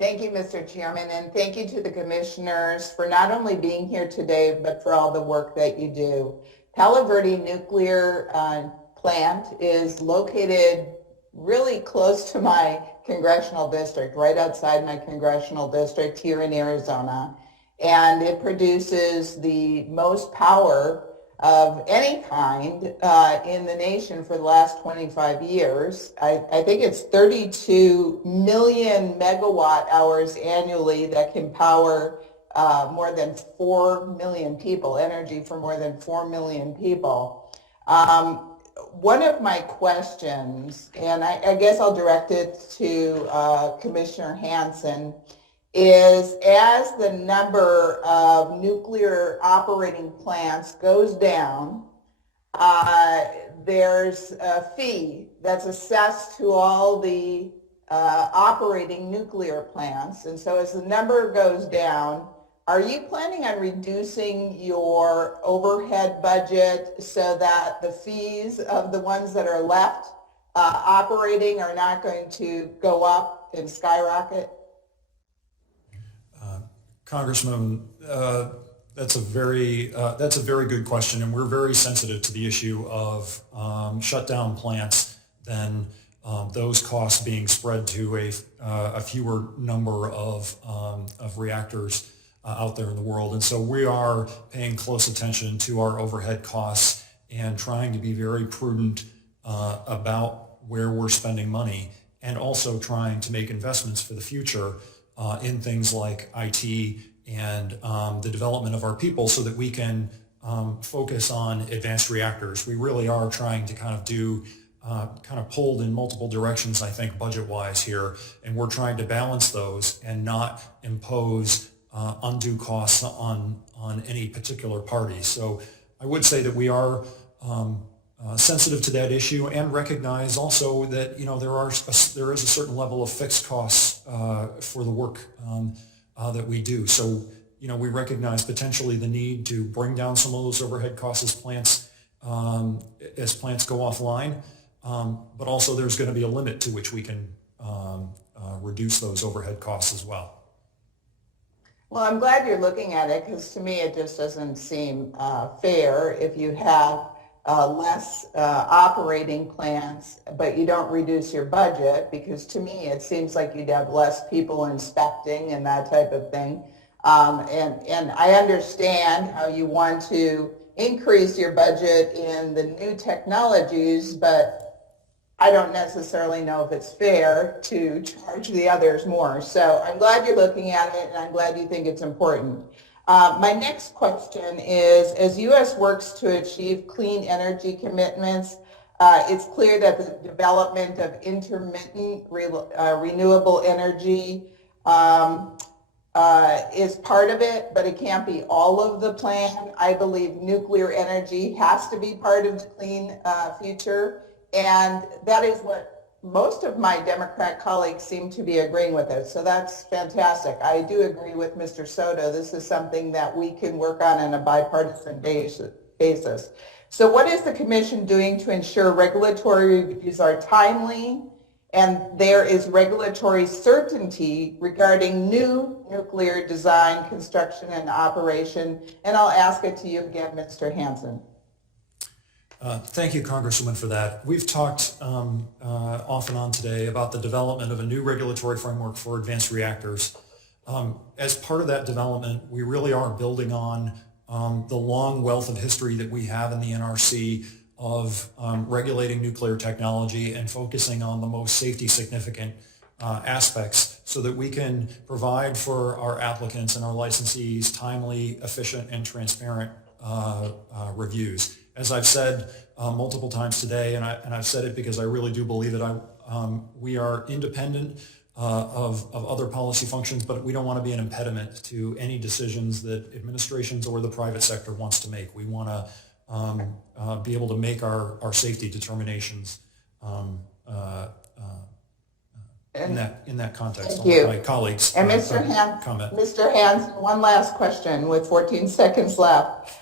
Thank you, Mr. Chairman, and thank you to the commissioners for not only being here today, but for all the work that you do. Palo Verde Nuclear Plant is located really close to my congressional district, right outside my congressional district here in Arizona. And it produces the most power of any kind in the nation for the last 25 years. I think it's 32 million megawatt hours annually that can power more than 4 million people, energy for more than 4 million people. One of my questions, and I guess I'll direct it to Commissioner Hanson, is as the number of nuclear operating plants goes down, there's a fee that's assessed to all the operating nuclear plants. And so as the number goes down, are you planning on reducing your overhead budget so that the fees of the ones that are left operating are not going to go up and skyrocket? Congressman, that's a very good question, and we're very sensitive to the issue of shutdown plants, then those costs being spread to a fewer number of reactors out there in the world. And so we are paying close attention to our overhead costs and trying to be very prudent about where we're spending money, and also trying to make investments for the future in things like IT and the development of our people so that we can focus on advanced reactors. We really are trying to kind of pulled in multiple directions, I think, budget-wise here, and we're trying to balance those and not impose undue costs on any particular party. So I would say that we are sensitive to that issue, and recognize also that there is a certain level of fixed costs for the work that we do. So we recognize potentially the need to bring down some of those overhead costs as plants go offline, but also there's going to be a limit to which we can reduce those overhead costs as well. Well, I'm glad you're looking at it, because to me it just doesn't seem fair if you have less operating plants, but you don't reduce your budget, because to me it seems like you'd have less people inspecting and that type of thing. And I understand how you want to increase your budget in the new technologies, but I don't necessarily know if it's fair to charge the others more. So I'm glad you're looking at it, and I'm glad you think it's important. My next question is, as U.S. works to achieve clean energy commitments, it's clear that the development of intermittent renewable energy is part of it, but it can't be all of the plan. I believe nuclear energy has to be part of the clean future, and that is what most of my Democrat colleagues seem to be agreeing with it. So that's fantastic. I do agree with Mr. Soto. This is something that we can work on a bipartisan basis. So what is the commission doing to ensure regulatory reviews are timely and there is regulatory certainty regarding new nuclear design, construction, and operation? And I'll ask it to you again, Mr. Hanson. Thank you, Congresswoman, for that. We've talked off and on today about the development of a new regulatory framework for advanced reactors. As part of that development, we really are building on the long wealth of history that we have in the NRC of regulating nuclear technology and focusing on the most safety significant aspects so that we can provide for our applicants and our licensees timely, efficient, and transparent reviews. As I've said multiple times today, and I've said it because I really do believe it, we are independent of other policy functions, but we don't want to be an impediment to any decisions that administrations or the private sector wants to make. We want to be able to make our safety determinations in that context. Thank you. My colleagues and Mr. Hanson, one last question with 14 seconds left.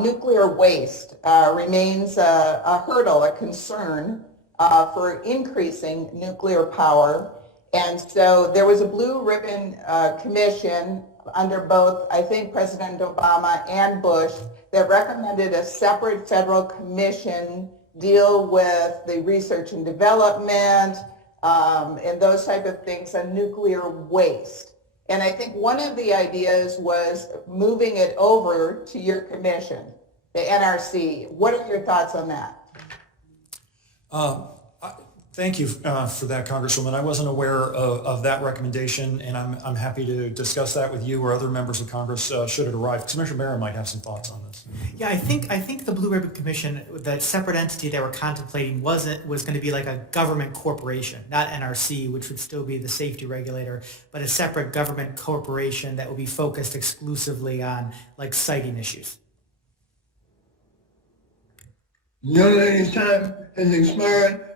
Nuclear waste remains a hurdle, a concern for increasing nuclear power. And so there was a blue ribbon commission under both, I think, President Obama and Bush that recommended a separate federal commission deal with the research and development and those type of things on nuclear waste. And I think one of the ideas was moving it over to your commission, the NRC. What are your thoughts on that? Thank you for that, Congresswoman. I wasn't aware of that recommendation, and I'm happy to discuss that with you or other members of Congress should it arrive. Commissioner Barron might have some thoughts on this. Yeah, I think the Blue Ribbon Commission, the separate entity they were contemplating was going to be like a government corporation, not NRC, which would still be the safety regulator, but a separate government corporation that would be focused exclusively on like siting issues. The young lady's time has expired.